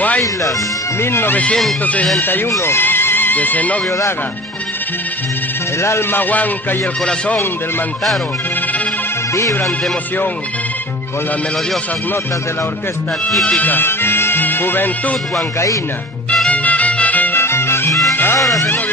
Guaylas, 1961, de Zenobio Daga. El alma huanca y el corazón del mantaro vibran de emoción con las melodiosas notas de la orquesta típica Juventud Huancaína. Ahora, Zenobio.